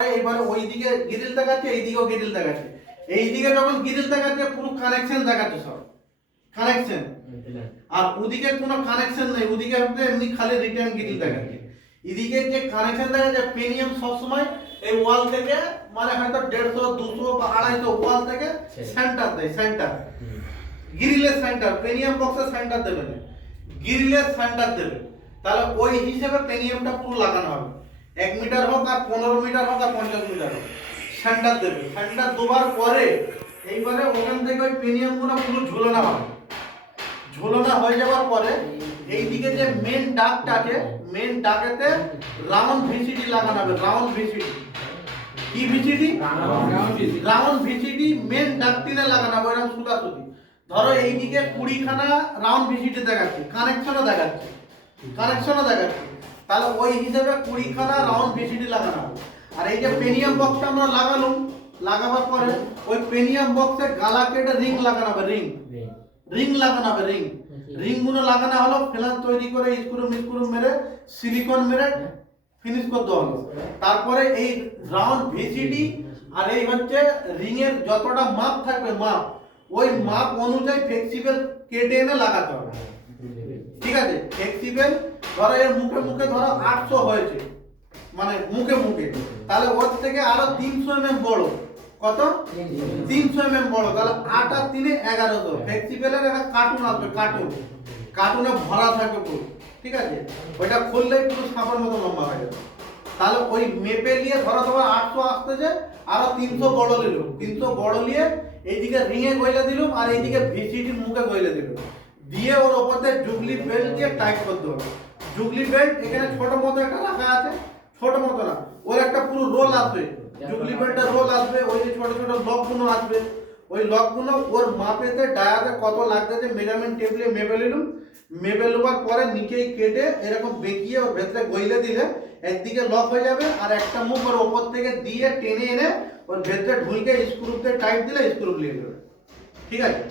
এবারে ওইদিকে গ্রিল দেখাচ্ছে, এইদিকেও গ্রিল দেখাচ্ছে। এইদিকে যখন গ্রিল দেখাচ্ছে পুরো কানেকশন দেখাচ্ছে, সব কানেকশন, আর ওদিকে কোনো কানেকশন নেই, ওদিকে হচ্ছে এমনি খালি রিটার্ন গ্রিল দেখাচ্ছে। এদিকে যে কানেকশন দেখাচ্ছে পেনিয়াম সবসময় এই ওয়াল থেকে মানে হয়তো 150, 200 বা 250 ওয়াল থেকে সেন্টার দেয়, সেন্টার গ্রিলের সেন্টার, পেনিয়াম বক্সের সেন্টার দেবে না, গ্রিলের সেন্টার দেবে। তাহলে ওই হিসেবে পেনিয়ামটা পুরো লাগানো হবে। 1 মিটার হোক আর 15 মিটার হোক আর 50 মিটার হোক, সেন্টার দেবে। সেন্টার দেওয়ার পরে এইবারে ওখান থেকে ওই পেনিয়ামগুলো পুরো ঝুলানো হবে। ঝুলানো হয়ে যাওয়ার পরে এইদিকে যে মেন ডাকটা আছে, মেন ডাকেতে রাউন্ড ভিসিডি লাগানো হবে। রাউন্ড ভিসিডি কি ভিসিডি? রাউন্ড ভিসিডি মেন ডাকটিনে লাগানো হবে, এরকম সুতাসুতি। ধরো এইদিকে 20খানা রাউন্ড ভিসিডি দেখাচ্ছে, কানেকশনও দেখাচ্ছে, কানেকশনও দেখাচ্ছে। তাহলে ওই হিসাবে 20খানা রাউন্ড ভিসিডি লাগানো হবে। আর এই যে পেনিয়াম বক্সটা আমরা লাগালাম, লাগাবার পরে ওই পেনিয়াম বক্সে গালা কেটে রিং লাগানো হবে, রিং রিং লাগানো হবে, রিং রিং গুলো লাগানো হলো, ফেলার তৈরি করে স্ক্রু মেরে সিলিকন মেরে ফিনিশ করতে হলো। তারপরে এই রাউন্ড ভিসিডি আর এই হচ্ছে রিং এর যতটা মাপ থাকবে, মাপ ওই মাপ অনুযায়ী ফ্লেক্সিবল কেটে এনে লাগাতে হবে। ঠিক আছে, ফ্লেক্সিবল ধরো এর মুখে মুখে ধরো 800 হয়েছে, মানে মুখে মুখে, তাহলে ওর থেকে আরো 300 বড়, কত 300 বড়, তাহলে 8 আর 3 1100। ফ্লেক্সিবলের একটা কার্টুন আসবে, কার্টুন, কার্টুনে ভরা থাকবে পুরো। ঠিক আছে, ওইটা খুললেই পুরো সাপের মতো লম্বা হয়ে যাবে। তাহলে ওই মেপে নিয়ে ধরো তোমার 800 আসতে যে আরো 300 বড় নিল, 300 বড় নিয়ে এইদিকে রিঙে গইলে দিলাম আর এইদিকে ভিসিডির মুখে গইলে দিলাম, দিয়ে ওর ওপরে জুগলি বেল্ট দিয়ে টাইট করতে হবে। জুগলি বেল্ট এখানে ছোট মতো একটা রাখা আছে, ছোট মতো না, ওর একটা পুরো রোল আসবে, জুগলি বেল্টের রোল আসবে, ওই যে ছোট ছোট লকগুলো আসবে, ওই লকগুলো ওর মাপেতে ডায়াতে কত লাগতেছে মেজারমেন্ট টেবিলে মেপে নিলাম। মেপে নেওয়ার পরে নিচেই কেটে এরকম বেঁকিয়ে ওর ভেতরে গইলে দিলে একদিকে লক হয়ে যাবে, আর একটা মুখ ওর ওপর থেকে দিয়ে টেনে এনে ওর ভেতরে ঢুকে স্ক্রুতে টাইট দিলে স্ক্রু খুলে যাবে। ঠিক আছে।